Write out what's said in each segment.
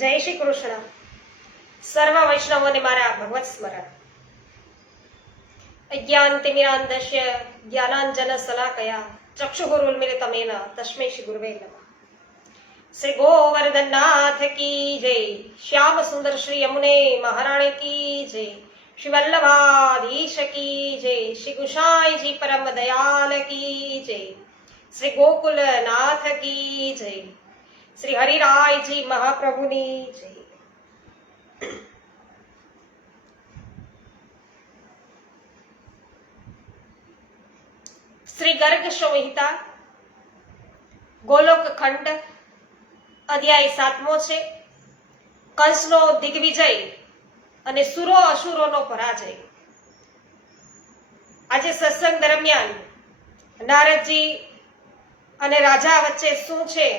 જય શ્રી કૃષ્ણ. સર્વ વૈષ્ણવોને મારા ભગવત સ્મરણ. અજ્ઞાનતિમિરાન્ધસ્ય જ્ઞાનાંજન શલાકયા ચક્ષુરુન્મિલિતમેન તસ્મૈ શ્રી ગુરવે નમઃ. શ્રી ગોવર્ધનનાથ કી જય. શ્યામ સુંદર શ્રી યમુને મહારાણી કી જય. શ્રી વલ્લભાધીશ કી જય. શ્રી ગુસાઈજી પરમ દયાલ કી જય. શ્રી ગોકુલનાથ કી જય. શ્રી હરિરાયજી મહાપ્રભુની જય. શ્રી ગર્ગ સંહિતા ગોલોક ખંડ અધ્યાય 7મો છે. કંસનો દિગ્વિજય અને સુરો અસુરોનો પરાજય. આજે સત્સંગ દરમિયાન નારદજી અને રાજા વચ્ચે શું છે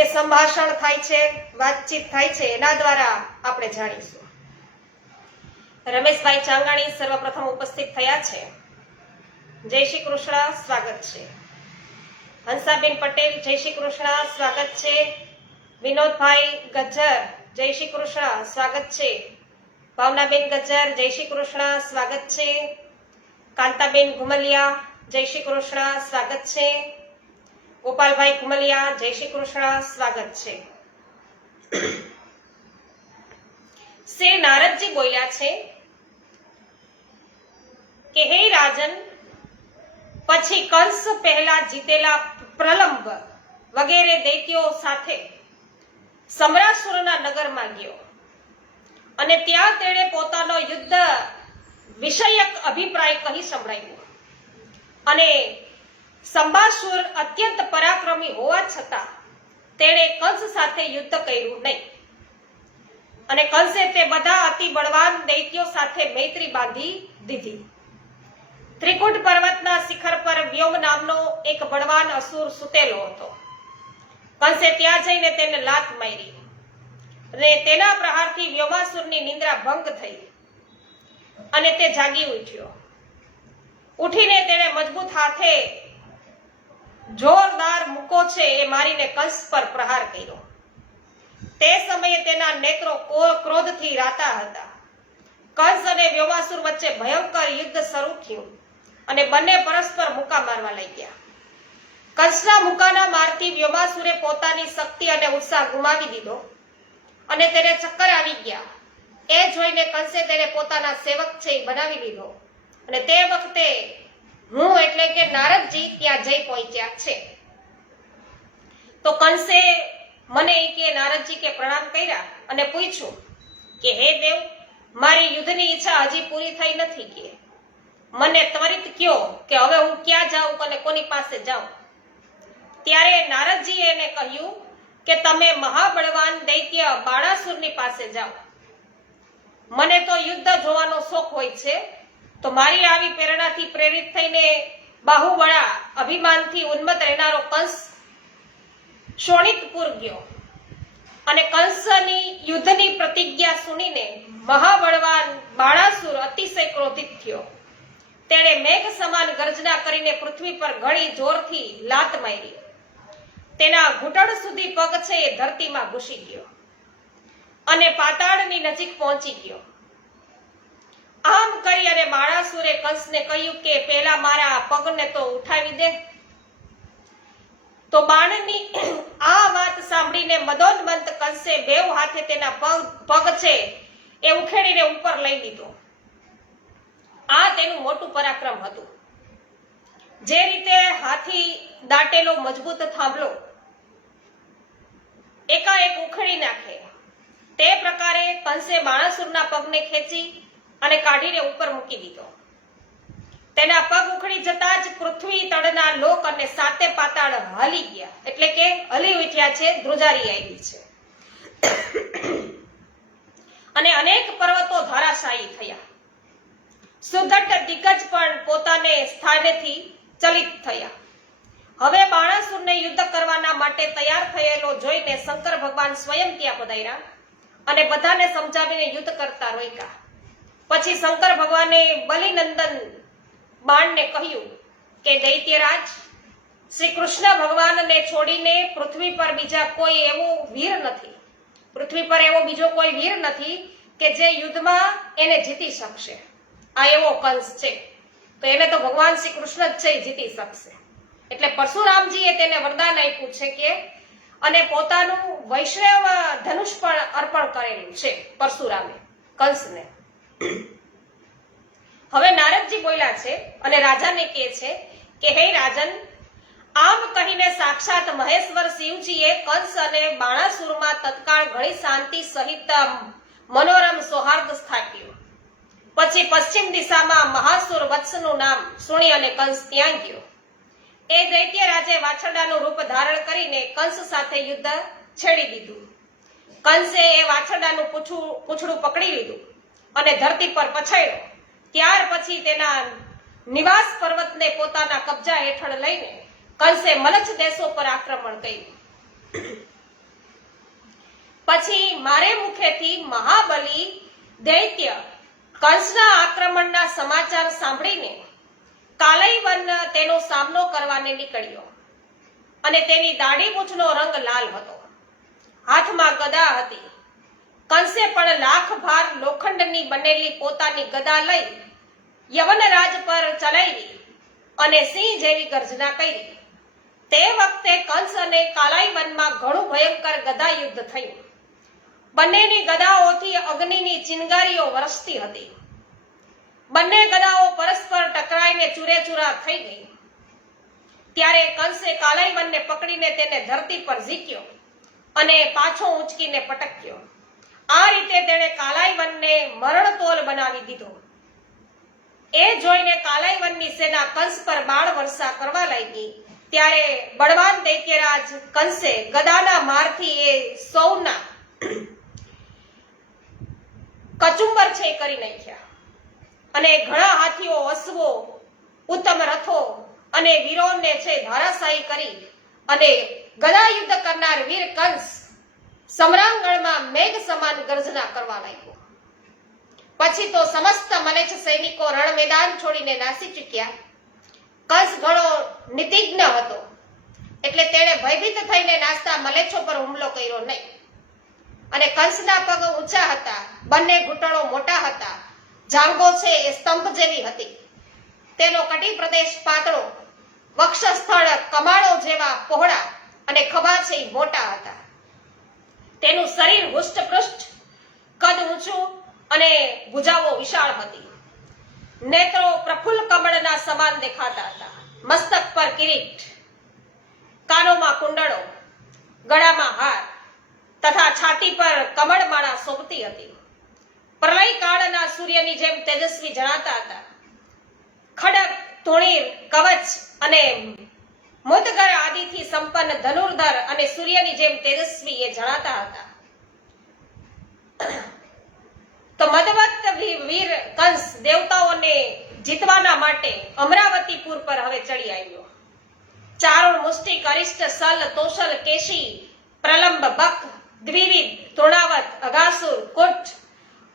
એ સંભાષણ થાય છે, વાતચીત થાય છે, એના દ્વારા આપણે જાણીશું. રમેશભાઈ ચાંગાણી સર્વપ્રથમ ઉપસ્થિત થયા છે. જય શ્રી કૃષ્ણ, સ્વાગત છે. હંસાબેન પટેલ, જય શ્રી કૃષ્ણ, સ્વાગત છે. વિનોદભાઈ ગજ્જર, જય શ્રી કૃષ્ણ, સ્વાગત છે. ભાવનાબેન ગજ્જર, જય શ્રી કૃષ્ણ, સ્વાગત છે. કાંતાબેન ઘુમલિયા, જય શ્રી કૃષ્ણ, સ્વાગત છે. ગોપાલભાઈ ઘુમલિયા, જય શ્રી કૃષ્ણ, સ્વાગત છે. શ્રી નારદજી બોલ્યા છે કે હે રાજન, પછી કંસ પહેલા જીતેલા પ્રલંબ વગેરે દૈત્યો સાથે સમરાસુરના નગરમાં ગયો અને ત્યાં તેણે પોતાનો યુદ્ધ વિષયક અભિપ્રાય કહી સંભળાવ્યો. અને સંબાસુર અત્યંત પરાક્રમી હોવા છતાં તેણે કંસ સાથે યુદ્ધ કર્યું નહીં. અને કંસે તે બધા અતિ બળવાન દૈત્યો સાથે મૈત્રી બાંધી દીધી. ત્રિકુટ પર્વતના શિખર પર વ્યોમ નામનો એક બળવાન અસુર સૂતેલો હતો. કંસે ત્યાં જઈને તેને લાત મારી અને તેના પ્રહારથી વ્યોમાસુરની નિંદ્રા ભંગ થઈ અને તે જાગી ઉઠ્યો. ઉઠીને તેણે મજબૂત હાથે જોરદાર મુક્કો છે એ મારીને કંસ પર પ્રહાર કર્યો. તે સમયે તેના નેત્રો ક્રોધથી રાતા હતા. કંસ અને વ્યોમાસુર વચ્ચે ભયંકર યુદ્ધ શરૂ થયું અને બંને પરસ્પર મુક્કા મારવા લાગ્યા. કંસના મુક્કાના મારથી વ્યોમાસુરે પોતાની શક્તિ અને ઉત્સાહ ગુમાવી દીધો અને તેને ચક્કર આવી ગયા. એ જોઈને કંસે તેને પોતાના સેવક છે એ બનાવી લીધો અને તે વખતે હું એટલે કે નારદજી ત્યાં જઈ પહોંચ્યા છે. તો કંસે મને કે નારદજી કે પ્રણામ કર્યા અને પૂછ્યું કે હે દેવ, મારી યુદ્ધની ઈચ્છા હજી પૂરી થઈ નથી. કે મને ત્વરિત કયો કે હવે હું ક્યાં જાઉં અને કોની પાસે જાઉં. ત્યારે નારદજીએ એને કહ્યું કે તમે મહાબળવાન દૈત્ય બાણાસુરની પાસે જાઓ. મને તો યુદ્ધ જોવાનો શોખ હોય છે, તો મારી આવી પ્રેરણાથી પ્રેરિત થઈને બાહુબળા અભિમાનથી ઉન્મત્ત રહેનારો કંસ શોણિતપુર ગયો અને કંસની યુદ્ધની પ્રતિજ્ઞા સુણીને મહાબળવાન બાણાસુર અતિશય ક્રોધિત થયો. તેણે મેઘ સમાન ગર્જના કરીને પૃથ્વી પર ઘણી જોરથી લાત મારી. તેના ઘૂંટણ સુધી પગ છે એ ધરતીમાં ઘૂસી ગયો અને પાતાળની નજીક પહોંચી ગયો. આમ કરી અને બાણાસુરે કંસને કહ્યું કે પહેલા મારા પગને તો ઉઠાવી દે. તો બાણની આ વાત સાંભળીને મદોન્મંત કંસે બેવ હાથે તેના પગ છે એ ઉખેડીને ઉપર લઈ લીધો. આ તેનું મોટું પરાક્રમ હતું. જે રીતે હાથી દાટેલો મજબૂત થાંભલો એકાએક ઉખેડી નાખે, તે પ્રકારે કંસે બાણાસુરના પગને ખેંચી અને કાઢીને ઉપર મૂકી દીધો. તેના પગ ઉખડી જતા જ પૃથ્વી તળના લોક અને સાતે પાતાળ હલી ગયા, એટલે કે હલી ઉઠ્યા છે, ધ્રુજારી આવી છે અને અનેક પર્વતો ધરાશાયી થયા. સુદૃઢ દિગ્ગજ પણ પોતાને સ્થાનેથી ચલિત થયા. હવે બાણાસુરને યુદ્ધ કરવાના માટે તૈયાર થયેલો જોઈને શંકર ભગવાન સ્વયં ત્યાં પધાર્યા અને બધાને સમજાવીને યુદ્ધ કરતા રોક્યા. પછી શંકર ભગવાને બલિનંદન બાણને કહ્યું કે દૈત્યરાજ, શ્રી કૃષ્ણ ભગવાનને છોડીને પૃથ્વી પર બીજા કોઈ એવો વીર નથી, પૃથ્વી પર એવો બીજો કોઈ વીર નથી કે જે યુદ્ધમાં એને જીતી શકશે. આ એવો કંસ છે, તો એને તો ભગવાન શ્રી કૃષ્ણ જ છે જીતી શકશે. એટલે પરશુરામજીએ તેને વરદાન આપ્યું છે કે અને પોતાનું વૈષ્ણવ ધનુષ પણ અર્પણ કરેલું છે પરશુરામે કંસને. હવે નારદજી બોલ્યા છે અને રાજાને કહે છે કે હે રાજન, આમ કહીને સાક્ષાત મહેશ્વર શિવજીએ કંસ અને બાણાસુરમાં તત્કાળ ઘણી શાંતિ સહિત મનોરમ સૌહાર્દ સ્થાપ્યું. પછી પશ્ચિમ દિશામાં મહાસુર વત્સનું નામ સુણી અને કંસ ત્યાં ગયો. એ દૈત્ય રાજે વાછરડાનું રૂપ ધારણ કરીને કંસ સાથે યુદ્ધ છેડી દીધું. કંસે એ વાછરડાનું પૂંછડું પકડી લીધું અને ધરતી પર પછાડ્યો. ત્યાર પછી તેના નિવાસ પર્વતને પોતાના કબજા હેઠળ લઈને કંસે મલચ દેશો પર આક્રમણ કર્યું. પછી મારે મુખેથી મહાબલી દૈત્ય કંસના આક્રમણના સમાચાર સાંભળીને કાલયવન તેનો સામનો કરવાને નીકળ્યો અને તેની દાઢી મૂછનો રંગ લાલ હતો, હાથમાં ગદા હતી. કંસે પણ લાખ ભાર લોખંડની બનેલી પોતાની ગદા લઈ યવનરાજ પર ચલાવી અને સિંહ જેવી ગર્જના કરી. તે વખતે કંસ અને કાલાયવનમાં ઘણું ભયંકર ગદા યુદ્ધ થયું. બંનેની ગદાઓથી અગ્નિની ચિનગારીઓ વરસતી હતી. બંને ગદાઓ પરસ્પર ટકરાઈને ચૂરેચૂરા થઈ ગઈ. ત્યારે કંસે કાલાયવનને પકડીને તેને ધરતી પર ઝીક્યો અને પાછો ઊંચકીને પટક્યો. આ રીતે તેણે કાલાયવનને મરણતોલ બનાવી દીધો. એ જોઈને કાલાયવનની સેના કંસ પર બાણ વર્ષા કરવા લાગી. ત્યારે બળવાન દૈત્યરાજ કંસે ગદાના મારથી એ સૌના કચુંબર છે કરી નાખ્યા અને ઘણા હાથીઓ, અશ્વો, ઉત્તમ રથો અને વીરોને છે ધારાશાયી કરી અને ગદા યુદ્ધ કરનાર વીર કંસ સમરાંગણમાં મેઘ સમાન ગર્જના કરવા લાગ્યો. પછી તો સમસ્ત મલેચ્છ સૈનિકો રણ મેદાન છોડીને નાસી ચૂક્યા. કંસ ઘણો નીતિજ્ઞ હતો એટલે તેણે ભયભીત થઈને નાસતા મલેચ્છો પર હુમલો કર્યો નહીં. અને કંસના પગ ઊંચા હતા, બંને ઘૂંટણો મોટા હતા, જાંઘો છે એ સ્તંભ જેવી હતી, તેનો કટી પ્રદેશ પાતળો, વક્ષસ્થળ કમાળો જેવા પહોળા અને ખભા છે એ મોટા હતા. તેનું શરીર હુષ્ટપૃષ્ટ, કદ ઊંચું અને ભુજાઓ વિશાળ હતી. નેત્રો પ્રફુલ્લ કમળના સમાન દેખાતા હતા. મસ્તક પર કિરીટ, કાનોમાં કુંડળો, ગળામાં હાર તથા છાતી પર કમળમાળા શોભતી હતી. પ્રલય કાળના સૂર્યની જેમ તેજસ્વી જણાતા હતા. ખડક, ધુણીર, કવચ અને મુદગર આદિથી સંપન્ન ધનુર્ધર અને સૂર્યની જેમ તેજસ્વી એ જણાતા હતા. તો મદવત વીર કંસ દેવતાઓને જીતવાના માટે અમરાવતીપુર પર હવે ચડી આવ્યો. ચારુણ, મુષ્ટિક, અરિષ્ટ, સલ, તોષલ, કેશી, પ્રલંબ, બક, દ્વિવિધ, તૃણાવત, અઘાસુર, કુટ,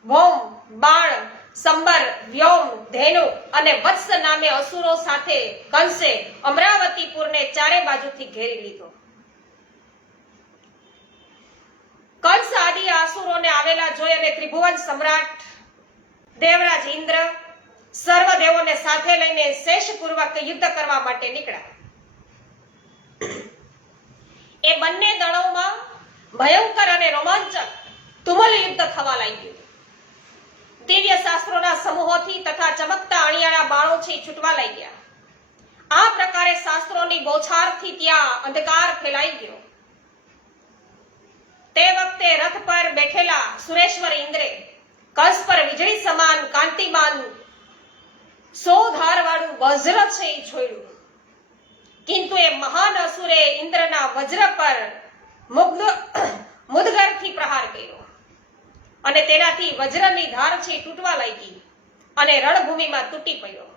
ભૌમ, બાણ, સંબર, વ્યોમ, ધેનુ અને વત્સ નામે અસુરો સાથે કંસે અમરાવતીપુરને ચારે બાજુથી ઘેરી લીધો. કંસ આદિ અસુરોને આવેલા જોઈ અને ત્રિભુવન સમ્રાટ દેવરાજ ઇન્દ્ર સર્વ દેવોને સાથે લઈને શેષપૂર્વક યુદ્ધ કરવા માટે નીકળ્યા. એ બંને દળોમાં ભયંકર અને રોમાંચક તુમલ યુદ્ધ થવા લાગ્યું. દિવ્ય શાસ્ત્રોના સમૂહોથી તથા ચમકતા અણિયાળા બાણોથી છૂટવા લાગ્યા. આ પ્રકારે શાસ્ત્રોની બોછારથી ત્યાં અંધકાર ફેલાઈ ગયો. તે વખતે રથ પર બેઠેલા સુરેશ્વર ઇન્દ્રે કંસ પર વીજળી સમાન કાંતિમાન 100 ધારવાળું વજ્ર છે એ છોડ્યું. કિંતુ એ મહાન અસુરે ઇન્દ્રના વજ્ર પર મુદગરથી પ્રહાર કર્યો અને તેનાથી વજ્રની ધાર છે તૂટવા લાગી અને રણભૂમિમાં તૂટી પડ્યો.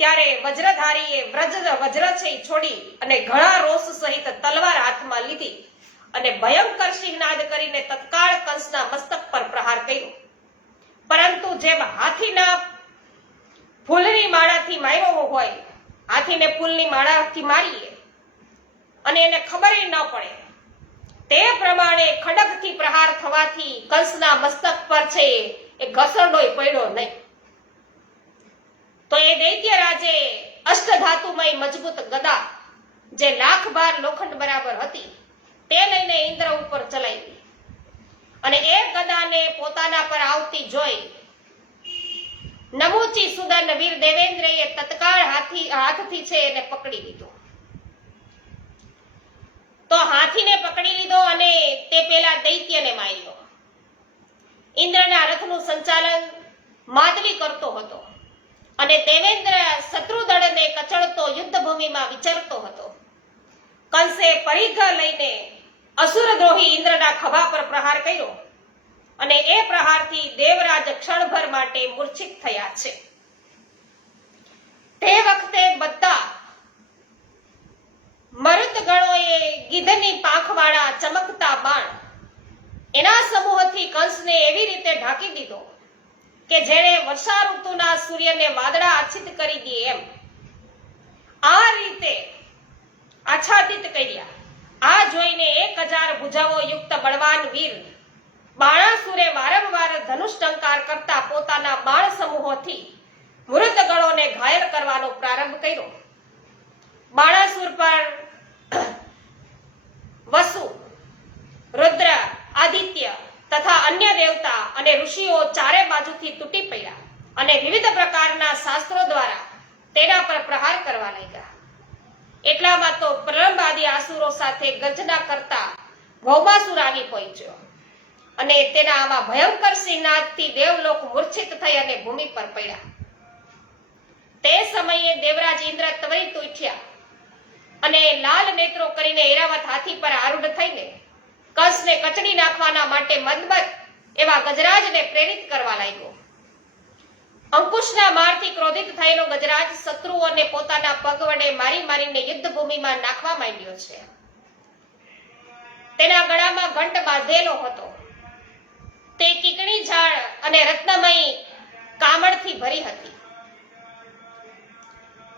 ત્યારે વજ્રધારીએ વજ્ર છે છોડી અને ઘણા રોષ સહિત તલવાર હાથમાં લીધી અને ભયંકર સિંહનાદ કરીને તત્કાળ કંસના મસ્તક પર પ્રહાર કર્યો. પરંતુ જેમ હાથીના ફૂલની માળાથી માર્યો હોય હાથીને ફૂલની માળાથી મારીએ અને એને ખબર ન પડે, તે પ્રમાણે ખડગથી પ્રહાર થવાથી કંસના મસ્તક પર છે એ ઘસરડોય પડ્યો નહીં. તો એ દૈત્ય રાજે અષ્ટધાતુમય મજબૂત ગદા જે લાખ બાર લોખંડ બરાબર હતી તે લઈને ઇન્દ્ર ઉપર ચલાવી અને એ ગદાને પોતાના પર આવતી જોઈ નમૂચી સુદન વીર દેવેન્દ્રએ તત્કાળ હાથથી છે એને પકડી લીધો. તો હાથીને પકડી લીધો અને તે પેલા દૈત્યને માર્યો. ઇન્દ્રના રથનું સંચાલન માદલી કરતો હતો અને દેવેન્દ્ર શત્રુદળને કચડતો યુદ્ધભૂમિમાં વિચરતો હતો. કંસે પરિઘ લઈને અસુરદ્રોહી ઇન્દ્રના ખભા પર પ્રહાર કર્યો અને એ પ્રહારથી દેવરાજ ક્ષણભર માટે મૂર્છિત થયા છે. તે વખતે બધા મરુતગણોએ ગીધની પાંખવાળા ચમકતા બાણ એના સમૂહથી કંસને એવી રીતે ઢાંકી દીધો કે જેણે વર્ષા ઋતુના સૂર્યને વાદળા આચ્છિત કરી દે એમ આ રીતે આચ્છાદિત કર્યા. આ જોઈને 1000 ભુજાઓ યુક્ત બળવાન વીર બાણાસુરે વારંવાર ધનુષ ટંકાર કરતા પોતાના બાણ સમૂહોથી મૃતગણોને ઘાયલ કરવાનો પ્રારંભ કર્યો. બાણાસુર પર વસુ, રુદ્ર, આદિત્ય તથા અન્ય દેવતા અને ઋષિઓ ચારે બાજુથી તૂટી પડ્યા અને વિવિધ પ્રકારના શાસ્ત્રો દ્વારા તેના પર પ્રહાર કરવા લાગ્યા. એટલામાં તો પ્રલંબ આદિ આસુરો સાથે ગર્જના કરતા ભૌમાસુર આવી પહોંચ્યો અને તેના આમાં ભયંકર સિંહનાદથી દેવલોક મૂર્છિત થઈ અને ભૂમિ પર પડ્યા. તે સમયે દેવરાજ ઇન્દ્ર ત્વરિત ઉઠ્યા અને લાલ નેત્રો કરીને ઐરાવત હાથી પર આરૂઢ થઈને કંસને કચડી નાખવાના માટે મદમદ એવા ગજરાજને પ્રેરિત કરવા લાગ્યો. અંકુશના મારથી ક્રોધિત થયેલો ગજરાજ શત્રુઓને પોતાના પગ વડે મારી મારીને યુદ્ધ ભૂમિમાં નાખવા માંડ્યો છે. તેના ગળામાં ઘંટ બાંધેલો હતો. તે કીકણી ઝાડ અને રત્નમયી કામળથી ભરી હતી.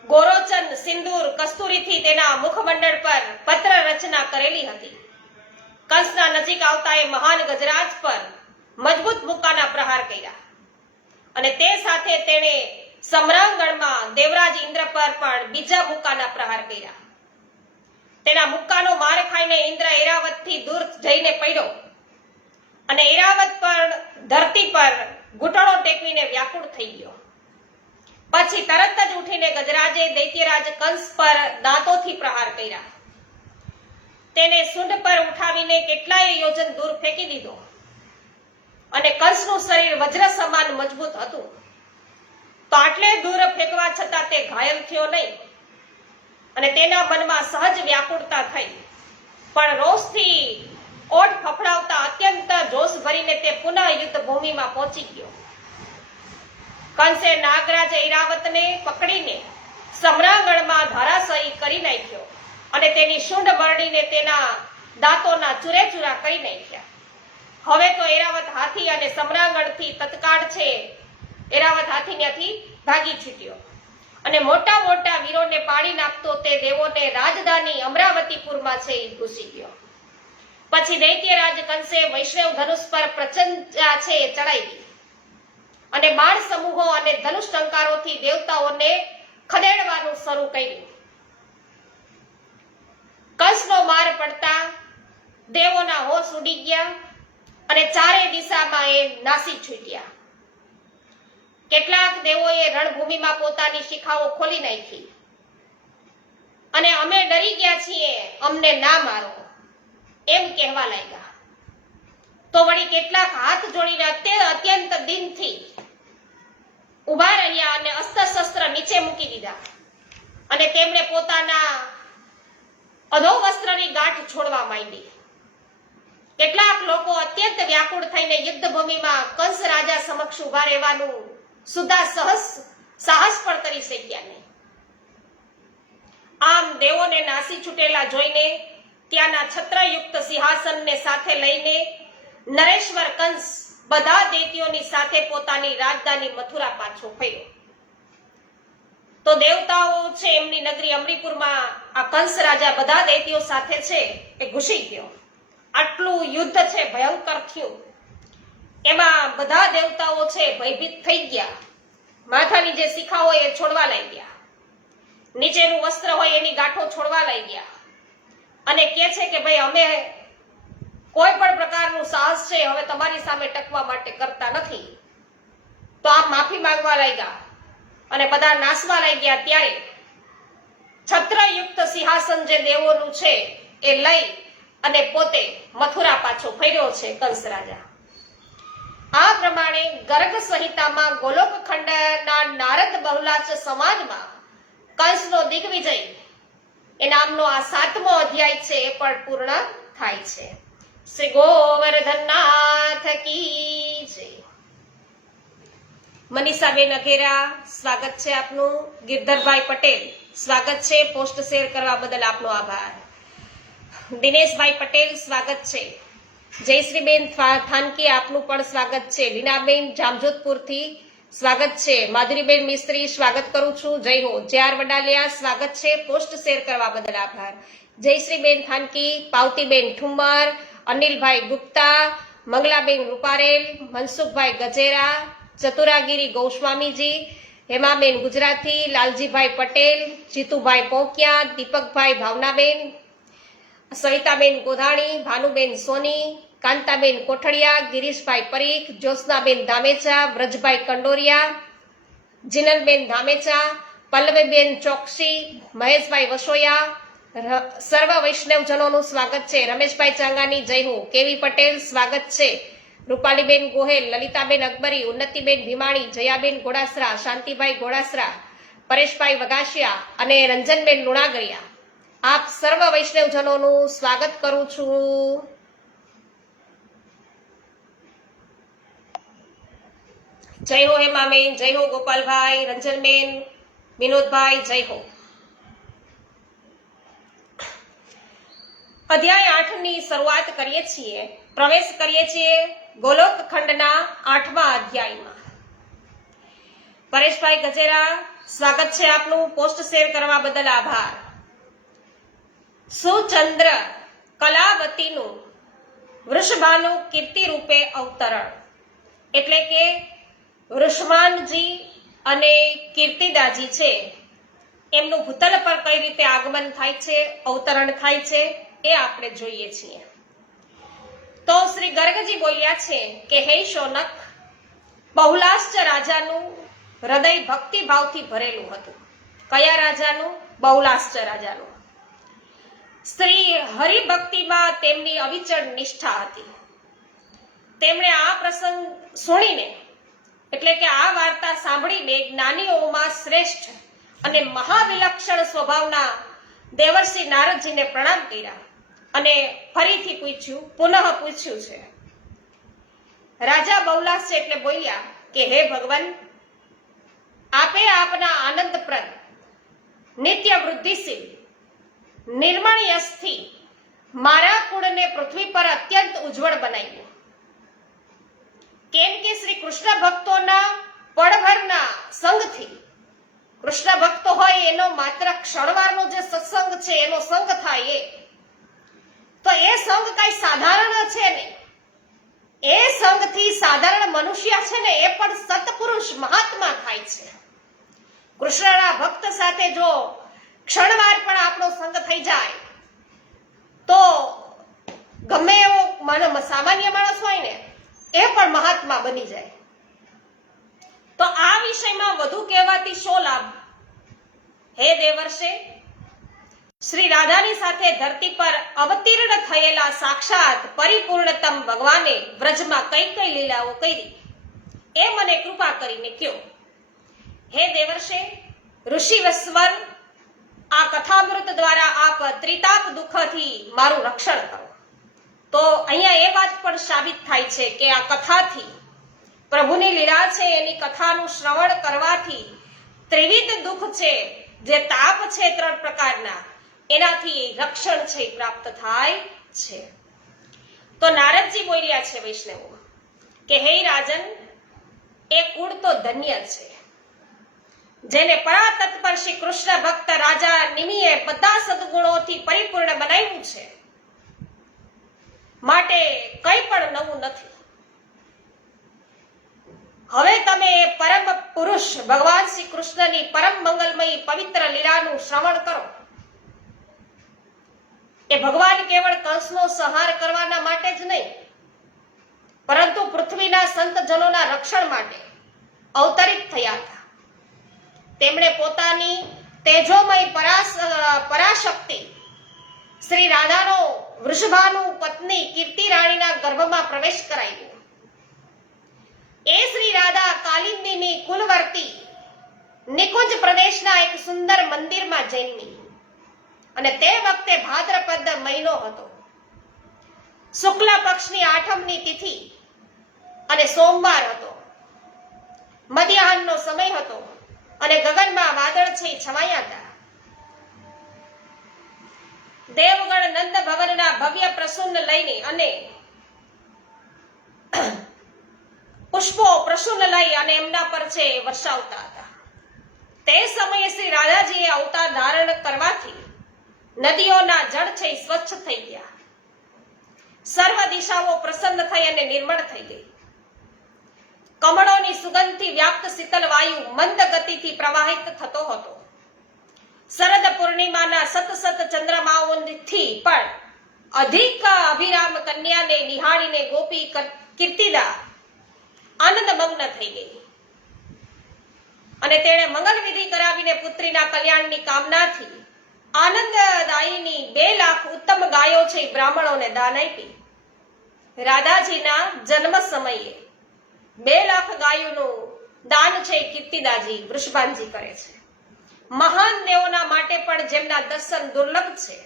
ગોરોચન, સિંદૂર, કસ્તુરીથી તેના મુખમંડળ પર પત્ર રચના કરેલી હતી. કંસના નજીક આવતા એ મહાન ગજરાજ પર મજબૂત મુક્કાના પ્રહાર કર્યા અને તે સાથે તેણે સમ્રાંગણમાં દેવરાજ ઇન્દ્ર પર પણ બીજા મુક્કાના પ્રહાર કર્યા. તેના મુક્કાનો માર ખાઈને ઇન્દ્ર ઐરાવતથી દૂર જઈને પડ્યો અને ઐરાવત પર ધરતી પર ઘૂંટણો ટેકવીને વ્યાકુળ થઈ ગયો. પછી તરત જ ઉઠીને ગજરાજે દૈત્યરાજ કંસ પર દાંતોથી પ્રહાર કર્યા. તેને સૂંઢ પર ઉઠાવીને કેટલાય યોજન દૂર ફેંકી દીધો અને કંસનું શરીર વજ્ર સમાન મજબૂત હતું. તો આટલે દૂર ફેંકવા છતાં તે ઘાયલ થયો નહીં અને તેના મનમાં સહજ વ્યાકુળતા થઈ, પણ રોષથી ઓઠ ફફડાવતા અત્યંત જોશ ભરીને તે પુનઃ યુદ્ધ ભૂમિમાં પહોંચી ગયો. કંસે નાગરાજ ઐરાવતને પકડીને સમ્રાંગણમાં ધરાશયી કરી નાખ્યો અને તેની સૂંઢ બરડીને તેના દાંતોના ચૂરેચૂરા કરી નાખ્યા. હવે તો ઐરાવત હાથી અને સમ્રાંગણથી તત્કાળ છે ઐરાવત હાથી ત્યાંથી ભાગી છૂટ્યો અને મોટા મોટા વીરોને પાડી નાખતો તે દેવોને રાજધાની અમરાવતીપુરમાં છે એ ઘૂસી ગયો. પછી દૈત્યરાજ કંસે વૈષ્ણવ ધનુષ પર પ્રચંડા છે ચડાવી અને બાણ સમૂહો અને ધનુષ ટંકારોથી દેવતાઓને ખદેડવાનું શરૂ કર્યું. કંસનો માર પડતા દેવોના હોશ ઉડી ગયા અને ચારે દિશામાં એ નાસી છૂટ્યા. કેટલાક દેવોએ રણભૂમિમાં પોતાની શિખાઓ ખોલી નાખી અને અમે ડરી ગયા છીએ, અમને ના મારો એમ કહેવા લાગ્યા. તો વળી કેટલાક હાથ જોડીને અત્યંત દિનથી ઉભા રહ્યા અને અસ્ત્ર શસ્ત્ર નીચે મૂકી દીધા અને તેમણે પોતાના અધોવસ્ત્રની ગાંઠ છોડવા માંડી. કેટલાક લોકો અત્યંત વ્યાકુળ થઈને યુદ્ધ ભૂમિમાં કંસ રાજા સમક્ષ ઉભા રહેવાનું સુધા સાહસ પણ કરી શક્યા નહીં. આમ દેવોને નાસી છૂટેલા જોઈને ત્યાંના છત્રયુક્ત સિંહાસનને સાથે લઈને નરેશ્વર કંસ બધા દૈત્યોની સાથે પોતાની રાજધાની મથુરા પાછો ફર્યો. તો દેવતાઓ છે એમની નગરી અમરીપુરમાં આ કંસ રાજા બધા દૈત્યો સાથે છે એ ઘૂસી ગયો. આટલું યુદ્ધ છે ભયંકર થયું. એમાં બધા દેવતાઓ છે ભયભીત થઈ ગયા. માથાની જે શિખા હોય એ છોડવા લાગ્યા, નીચેનું વસ્ત્ર હોય એની ગાંઠો છોડવા લાગ્યા અને કહે છે કે ભાઈ અમે કોઈ પણ પ્રકારનું સાહસ છે હવે તમારી સામે ટકવા માટે કરતા નથી. તો આપ માફી માંગવા લાગ્યા અને બધા નાસવા લાગ્યા. ત્યારે છત્રયુક્ત સિંહાસન જે દેવોનું છે એ લઈ અને પોતે મથુરા પાછો ફર્યો છે કંસ રાજા. આ પ્રમાણે ગર્ગ સંહિતામાં ગોલોકખંડના નારદ બહુલાચ સમાજમાં કંસનો દિગ્વિજય એ નામનો આ 7મો અધ્યાય છે એ પણ પૂર્ણ થાય છે. શ્રી ગોવર્ધનનાથ કી જય. મનીષાબેન અઘેરા સ્વાગત છે આપનું. ગિરધરભાઈ પટેલ સ્વાગત છે. પોસ્ટ શેર કરવા બદલ આપનો આભાર. દિનેશભાઈ પટેલ સ્વાગત છે. જયશ્રીબેન થાનકી આપનું પણ સ્વાગત છે. લીનાબેન જામજોધપુરથી સ્વાગત છે. માધુરીબેન મિસ્ત્રી સ્વાગત કરું છું. જય હો. JR વડાલિયા સ્વાગત છે. પોસ્ટ શેર કરવા બદલ આભાર. જયશ્રીબેન થાનકી, પાવતીબેન ઠુમર, અનિલભાઈ ગુપ્તા, મંગલાબેન રૂપારેલ, મનસુખભાઈ ગજેરા, ચતુરાગીરી ગૌસ્વામીજી, હેમાબેન ગુજરાતી, લાલજીભાઈ પટેલ, જીતુભાઈ પોકિયા, દીપકભાઈ ભાવનાબેન, સવિતાબેન ગોધાણી, ભાનુબેન સોની, કાંતાબેન કોઠડિયા, ગિરીશભાઈ પરીખ, જ્યોત્સનાબેન ધામેચા, વ્રજભાઈ કંડોરિયા, જીનલબેન ધામેચા, પલ્લવીબેન ચોકસી, મહેશભાઈ વસોયા, સર્વ વૈષ્ણવજનોનું સ્વાગત છે. રમેશભાઈ ચાંગાની જય હો. કેવી પટેલ સ્વાગત છે. રૂપાલીબેન ગોહેલ, લલિતાબેન અકબરી, ઉન્નતિબેન ભીમાણી, જયાબેન ઘોડાસરા, શાંતિભાઈ ઘોડાસરા, પરેશભાઈ વગાસિયા અને રંજનબેન લુણાગરિયા, આપ સર્વ વૈષ્ણવજનોનું સ્વાગત કરું છું. જય હો હેમાબેન, જય હો ગોપાલભાઈ, રંજનબેન, વિનોદભાઈ, જય હો. અધ્યાય 8ની શરૂઆત કરીએ છીએ. પ્રવેશ કરીએ છીએ ગોલોકખંડના 8મા અધ્યાયમાં. પરેશભાઈ ગજેરા સ્વાગત છે આપનું. પોસ્ટ શેર કરવા બદલ આભાર. સુચંદ્ર કલાવતીનું વૃષભાનુ કીર્તિ રૂપે અવતરણ, એટલે કે વૃષભાનજી અને કીર્તિદાજી છે એમનું ભૂતલ પર કઈ રીતે આગમન થાય છે, અવતરણ થાય છે એ આપણે જોઈએ છીએ. તો શ્રી ગર્ગજી બોલ્યા છે કે હે શૌનક, બહુલાશ્ચ રાજાનું હૃદય ભક્તિભાવથી ભરેલું હતું. કયા રાજાનું? બહુલાશ્ચ રાજાનું. શ્રી હરિભક્તિમાં તેમની અવિચળ નિષ્ઠા હતી. તેમણે આ પ્રસંગ સુણીને, એટલે કે આ વાર્તા સાંભળીને જ્ઞાનીઓમાં શ્રેષ્ઠ અને મહાવિલક્ષણ સ્વભાવના દેવર્ષિ નારદજીને પ્રણામ કર્યા અને ફરીથી પુનઃ પૂછ્યું છે. રાજા બહુલાશ છે એટલે બોલ્યા કે હે ભગવાન, આપે આપના આનંદપ્રદ, નિત્ય વૃદ્ધિશીલ, નિર્મળ યશથી મારા કુળને પૃથ્વી પર અત્યંત ઉજ્જવળ બનાવ્યું. કેમ કે શ્રી કૃષ્ણ ભક્તોના પળભરના સંગથી, કૃષ્ણ ભક્તો હોય એનો માત્ર ક્ષણવારનો જે સત્સંગ છે એનો સંગ થાય તો એ સંગ કઈ સાધારણ છે નહીં. એ સંગથી સાધારણ મનુષ્ય છે ને એ પણ સત્પુરુષ મહાત્મા થાય છે. કૃષ્ણના ભક્ત સાથે જો ક્ષણવાર પણ આપણો સંગ થઈ જાય તો ગમે એવો સામાન્ય માણસ હોય ને એ પણ મહાત્મા બની જાય. તો આ વિષયમાં વધુ કહેવાથી શો લાભ? હે દેવર્ષે, શ્રી રાધાની સાથે ધરતી પર અવતીર્ણ થયેલા સાક્ષાત પરિપૂર્ણતમ ભગવાને વ્રજમાં કઈ કઈ લીલાઓ કરી એ મને કૃપા કરીને કહો. હે દેવર્ષે, ઋષિવસ્વર, આ કથામૃત દ્વારા આપ ત્રિતાપ દુઃખથી મારું રક્ષણ કરો. તો અહીંયા એ વાત પણ સાબિત થાય છે કે આ કથાથી, પ્રભુની લીલા છે એની કથાનું શ્રવણ કરવાથી ત્રિવિધ દુઃખ છે, જે તાપ છે 3 પ્રકારના, એનાથી રક્ષણ છે પ્રાપ્ત થાય છે. તો નારદજી બોલ્યા છે વૈષ્ણવો કે હે રાજન, એ કુળ તો ધન્ય છે. જેને પરાતત્પર શ્રી કૃષ્ણ ભક્ત રાજા નિમિએ બધા સદગુણોથી પરિપૂર્ણ બનાવ્યું છે, માટે કંઈ પણ નવું નથી. હવે તમે પરમ પુરુષ ભગવાન શ્રી કૃષ્ણની પરમ મંગલમયી પવિત્ર લીલાનું શ્રવણ કરો. એ ભગવાન કેવળ કંસનો સંહાર કરવાના માટે જ નહીં, પરંતુ પૃથ્વીના સંતજનોના રક્ષણ માટે અવતરિત થયા હતા. તેમણે પોતાની તેજોમય પરાશક્તિ શ્રી રાધાનો વૃષભાનું પત્ની કીર્તિ રાણીના ગર્ભમાં પ્રવેશ કરાવ્યો. એ શ્રી રાધા કાલિંદીની કુલવર્તી નિકુંજ પ્રદેશના એક સુંદર મંદિરમાં જન્મી અને તે વખતે ભાદ્રપદ મહિનો હતો. શુક્લ પક્ષની આઠમની તિથિ અને સોમવાર હતો. મધ્યાહનનો સમય હતો અને ગગનમાં વાદળછાઈ છવાયા હતા. દેવગણ નંદ ભવનના ભવ્ય પ્રસૂન લઈને અને પુષ્પો પ્રસૂન લઈ અને એમના પર છે વર્ષાવતા હતા. તે સમયે શ્રી રાધાજીએ અવતાર ધારણ કરવાથી નદીઓના જળ છે સ્વચ્છ થઈ ગયા. સર્વ દિશાઓ પ્રસન્ન થઈ અને નિર્મળ થઈ ગઈ. કમળોની સુગંધથી વ્યાપ્ત શીતલ વાયુ મંદ ગતિથી પ્રવાહિત થતો હતો. શરદ પૂર્ણિમાના સતસત ચંદ્રમાઓથી પણ અધિક અભિરામ કન્યાને નિહાળીને ગોપી કીર્તિદા આનંદમગ્ન થઈ ગઈ અને તેણે મંગલ વિધિ કરાવીને પુત્રીના કલ્યાણની કામનાથી આનંદદાયીની 2 લાખ ઉત્તમ ગાયો છે બ્રાહ્મણોને દાન આપી. રાધાજીના જન્મ સમયે 2 લાખ ગાયોનું દાન છે કીર્તિદાજી વૃષભાનજી કરે છે. મહાન દેવોના માટે પણ જેમના દર્શન દુર્લભ છે,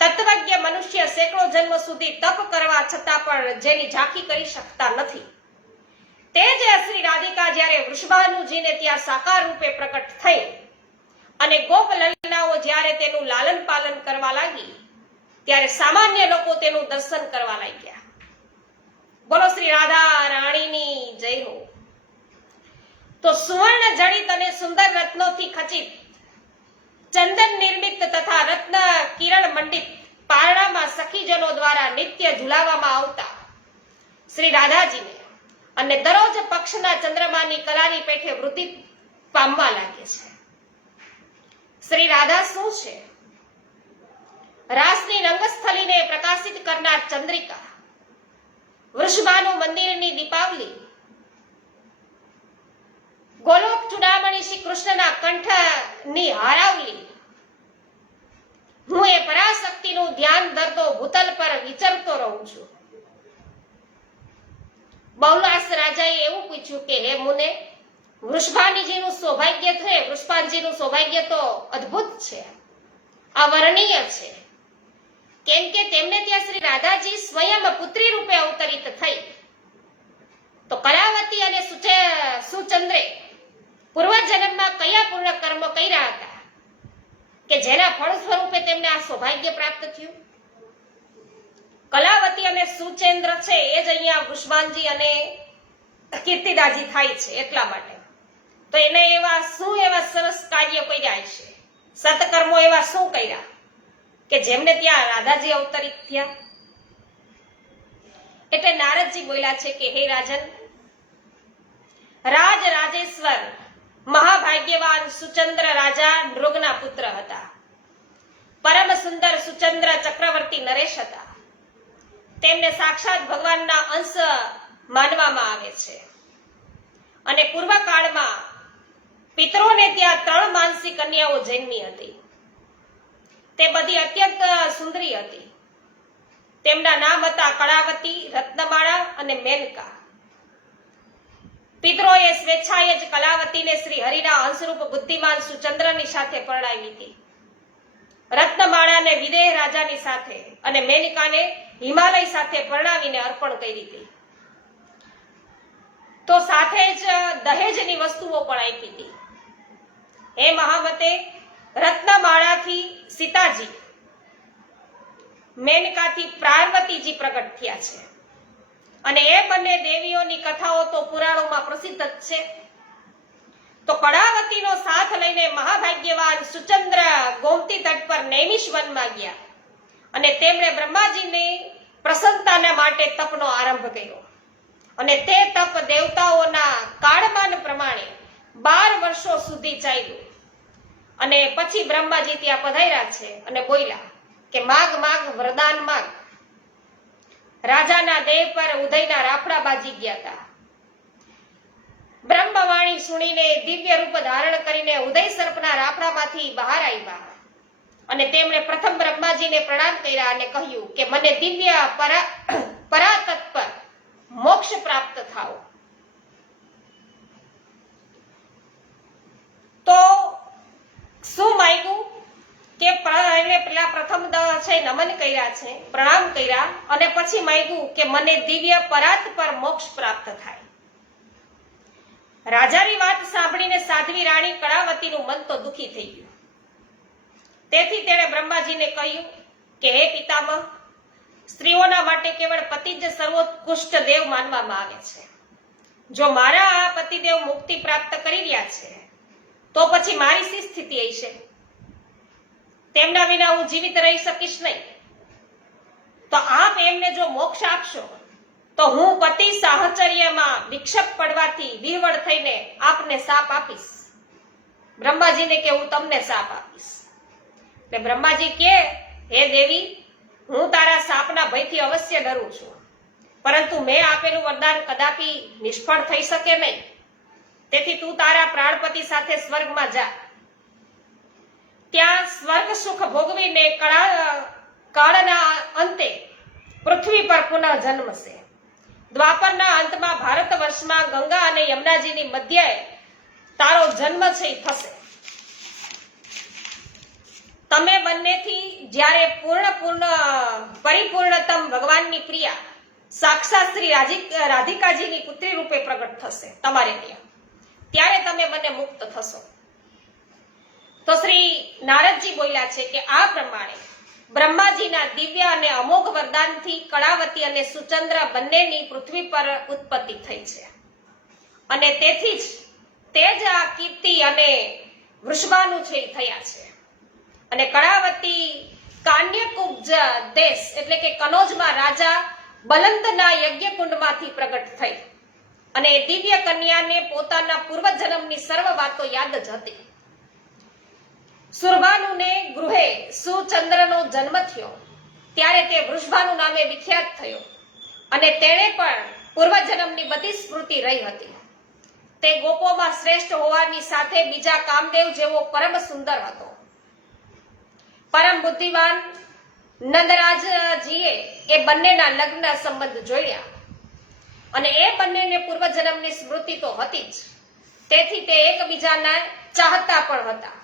તત્વજ્ઞ મનુષ્ય સેંકડો જન્મ સુધી તપ કરવા છતાં પણ જેની ઝાંખી કરી શકતા નથી, તે જ શ્રી રાધિકા જ્યારે વૃષભાનુજીને ત્યાં સાકાર રૂપે પ્રકટ થઈ અને ગોપ લલનાઓ જ્યારે તેનું લાલન પાલન કરવા લાગી, ત્યારે સામાન્ય લોકો તેનું દર્શન કરવા લાગ્યા. બોલો શ્રી રાધા રાણીની જય હો. તો સુવર્ણ જડિત અને સુંદર રત્નોથી ખચિત ચંદન નિર્મિત તથા રત્ન કિરણ મંડિત પારણામાં સખીજનો દ્વારા નિત્ય ઝુલાવવામાં આવતા શ્રી રાધાજીને અને દરરોજ પક્ષના ચંદ્રમાની કલાની પેઠે વૃદ્ધિ પામવા લાગે છે. શ્રી રાધા શું છે? રાસની રંગસ્થલીને પ્રકાશિત કરનાર ચંદ્રિકા, વૃષભાનુ મંદિરની દીપાવલી, ગોલોક ચૂડામણી શ્રી કૃષ્ણના કંઠની હારાવલી. હું એ પરાશક્તિનું ધ્યાન ધરતો ભૂતલ પર વિચરતો રહું છું. બહુલાસ રાજાએ એવું પૂછ્યું કે હે મુને, વૃષભાનજીનું સૌભાગ્ય છે, વૃષભાનજીનું સૌભાગ્ય તો અદ્ભુત છે, અવર્ણનીય છે, કેમ કે તેમને ત્યાં શ્રી રાધાજી સ્વયં પુત્રી રૂપે અવતરિત થઈ. તો કલાવતી અને સુચંદ્રે પૂર્વજન્મમાં કયા પૂર્ણ કર્મ કર્યા હતા કે જેના ફળ સ્વરૂપે તેમને આ સૌભાગ્ય પ્રાપ્ત થયું? કલાવતી અને સુચેન્દ્ર છે એ જ અહીંયા વૃષભાનજી અને કીર્તિદાજી થાય છે. એટલા માટે તો એને એવા સરસ કાર્ય કર્યા છે, સત્કર્મો એવા શું કર્યા કે જેમને ત્યાં રાધાજી અવતરિત થયા. એટલે નારદજી બોલ્યા છે કે હે રાજન, રાજ રાજેશ્વર મહાભાગ્યવાન સુચંદ્ર રાજા નૃગના પુત્ર હતા. પરમ સુંદર સુચંદ્ર ચક્રવર્તી નરેશ હતા. તેમને સાક્ષાત ભગવાનના અંશ માનવામાં આવે છે અને પૂર્વકાળમાં પિતરોને ત્યાં 3 માનસી કન્યાઓ જન્મી હતી. તે બધી અત્યંત સુંદરી હતી. તેમના નામ હતા કળાવતી, રત્નમાળા અને મેનકા. પિતરોએ સ્વેચ્છાએ જ કલાવતીને શ્રી હરિના અંશરૂપ બુદ્ધિમાન સુચંદ્રની સાથે પરણાવી હતી. રત્નમાળાને વિદેહ રાજાની સાથે અને મેનકાને હિમાલય સાથે પરણાવીને અર્પણ કરી હતી. તો સાથે જ દહેજની વસ્તુઓ પણ આપી હતી. હે મહામતે, રત્નમાળાથી સીતાજી, મેનકાથી પાર્વતીજી પ્રગટ થયા છે અને એ બંને દેવીઓની કથાઓ તો પુરાણોમાં પ્રસિદ્ધ જ છે. તો કળાવતીનો સાથ લઈને મહાભાગ્યવાન સુચંદ્ર ગોમતી તટ પર નૈમિષ વનમાં ગયા અને તેમણે બ્રહ્માજીની પ્રસન્નતાના માટે તપનો આરંભ કર્યો અને તે તપ દેવતાઓના કાળમાન પ્રમાણે 12 વર્ષો સુધી ચાલ્યું અને પછી બ્રહ્માજી ત્યાં પધાર્યા છે અને બોલ્યા કે માગ માગ વરદાન માગ. રાજાના દેહ પર ઉદયના રાફડા બાજી ગયા હતા. બ્રહ્મવાણી સુણીને દિવ્ય રૂપ ધારણ કરીને ઉદય સર્પના રાફડામાંથી બહાર આવ્યા અને તેમણે પ્રથમ બ્રહ્માજીને પ્રણામ કર્યા અને કહ્યું કે મને દિવ્ય પરાતત પર મોક્ષ પ્રાપ્ત થાઓ. તો શું માંગ્યું કે પેલા પ્રથમ છે નમન કર્યા છે, પ્રણામ કર્યા અને પછી માંગ્યું કે મને દિવ્ય પરાત પર મોક્ષ પ્રાપ્ત થાય. રાજાની વાત સાંભળીને સાધ્વી રાણી કળાવતીનું મન તો દુખી થઈ ગયું. તેથી તેણે બ્રહ્માજીને કહ્યું કે હે પિતામહ, સ્ત્રીઓના માટે કેવળ પતિ જ સર્વોત્કૃષ્ટ દેવ માનવામાં આવે છે. જો મારા આ પતિદેવ મુક્તિ પ્રાપ્ત કરી રહ્યા છે તો પછી મારી શી સ્થિતિ હશે? તેમના વિના હું જીવિત રહી શકીશ નહીં. તો આપ એમને જો મોક્ષ આપશો તો હું પતિ સાહચર્યમાં વિક્ષેપ પડવાથી વિહવળ થઈને આપને શાપ આપીશ. બ્રહ્માજીને કે હું તમને શાપ આપીશ. એટલે બ્રહ્માજી કે હે દેવી, હું તારા શાપના ભયથી અવશ્ય ડરું છું, પરંતુ મેં આપેલું વરદાન કદાપી નિષ્ફળ થઈ શકે નહીં. તેથી તું તારા પ્રાણપતિ સાથે સ્વર્ગમાં જા. ત્યાં સ્વર્ગ સુખ ભોગવીને કાળના અંતે પૃથ્વી પર પુનઃ જન્મશે. દ્વાપરના અંતમાં ભારત વર્ષમાં ગંગા અને યમુનાજીની મધ્યે તારો જન્મ છે થશે. તમે બંનેથી જ્યારે પરિપૂર્ણતમ ભગવાનની પ્રિયા સાક્ષાત શ્રી રાધિકાજીની પુત્રી રૂપે પ્રગટ થશે તમારે ત્યાં, ત્યારે તમે બંને મુક્ત થશો. તો શ્રી નારદજી બોલ્યા છે કે આ પ્રમાણે બ્રહ્માજીના દિવ્ય અને અમોઘ વરદાનથી કળાવતી અને સુચંદ્ર બંનેની પૃથ્વી પર ઉત્પત્તિ થઈ છે અને તેથી જ તે જ આ કીર્તિ અને વૃષભાનુ છે થયા છે. અને કળાવતી કાન્યકુબ્જ દેશ એટલે કે કનોજમાં રાજા બલંદના યજ્ઞકુંડમાંથી પ્રગટ થઈ અને દિવ્ય કન્યાને પોતાના પૂર્વજન્મની સર્વ વાતો યાદ જ હતી. સુરભાનુને ગૃહે સુચંદ્રનો જન્મ થયો ત્યારે તે વૃષભાનુ નામે વિખ્યાત થયો અને તેણે પણ પૂર્વજન્મની બધી સ્મૃતિ રહી હતી. તે ગોપોમાં શ્રેષ્ઠ હોવાની સાથે બીજા કામદેવ જેવો પરમ સુંદર હતો. પરમ બુદ્ધિવાન નંદરાજજીએ એ બંનેના લગ્ન સંબંધ જોડ્યા અને એ બંનેને પૂર્વજન્મની સ્મૃતિ તો હતી જ, તેથી તે એકબીજાના ચાહતા પણ હતા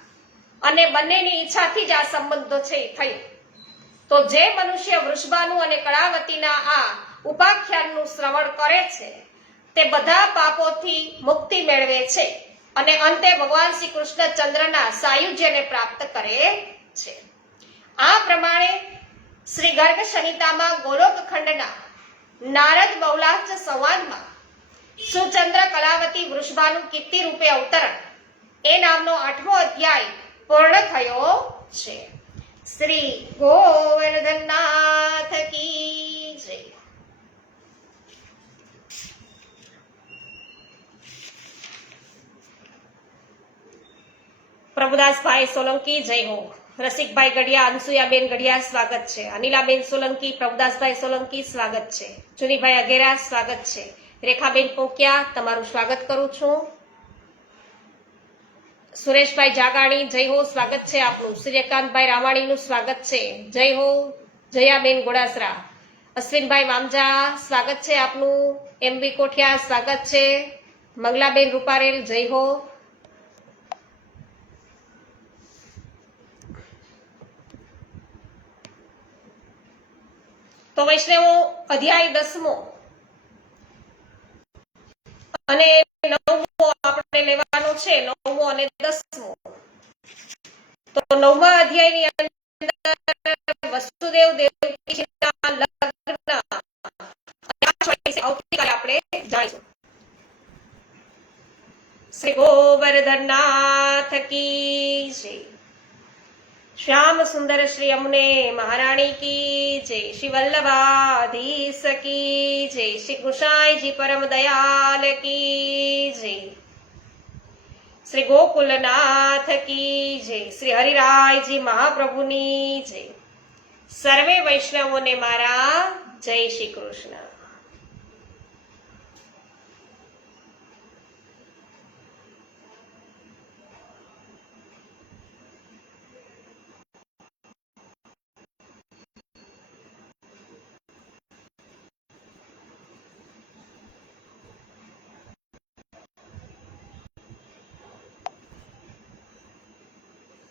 અને બંનેની ઈચ્છાથી જ આ સંબંધો છે થયો. તો જે મનુષ્ય વૃષભાનુ અને કળાવતીના આ ઉપાખ્યાનનું શ્રવણ કરે છે તે બધા પાપોથી મુક્તિ મેળવે છે અને અંતે ભગવાન શ્રી કૃષ્ણચંદ્રના સાયુજ્યને પ્રાપ્ત કરે છે. આ પ્રમાણે શ્રી ગર્ગ સંહિતામાં ગોલોક ખંડના નારદ બહુલાસ્ચ સંવાદમાં સુચંદ્ર કળાવતી વૃષભાનુ કીર્તિ રૂપે અવતરણ એ નામનો 8મો અધ્યાય પૂર્ણ થયો છે. શ્રી ગોવર્ધનનાથ કી જય. પ્રભુદાસભાઈ સોલંકી જય હો. રસિકભાઈ ગઢિયા, અનસુયાબેન ગઢિયા સ્વાગત છે. અનિલાબેન સોલંકી, પ્રભુદાસભાઈ સોલંકી સ્વાગત છે. ચુનીભાઈ અગેરા સ્વાગત છે. રેખાબેન પોકિયા તમારું સ્વાગત કરું છું. સુરેશભાઈ જાગાણી જય હો, સ્વાગત છે આપનું. સૂર્યકાંતભાઈ રામાણીનું સ્વાગત છે. જય હો. જયાબેન ગોડાસરા. અશ્વિનભાઈ વામજા સ્વાગત છે આપનું. એમબી કોઠિયા સ્વાગત છે. મંગલાબેન રૂપારેલ જય હો. તો વૈષ્ણવો અધ્યાય 10મો અને 9મો આપણે લેવાનો છે. 9મો અને 10મો. તો 9મા અધ્યાયની અંદર વસુદેવ દેવકીના લગ્ન આવતીકાલે આપણે જાણીશું. શ્રી ગોવર્ધનનાથ કી જય. શ્યામ સુંદર શ્રી અમને મહારાણી કી જય. શ્રી વલ્લભાધીશ કી જય. શ્રી ગુસાઈજી પરમ દયાલ કી જય. શ્રી ગોકુલનાથ કી જય. શ્રી હરિરાયજી મહાપ્રભુની જય. સર્વે વૈષ્ણવોને મારા જય શ્રી કૃષ્ણ.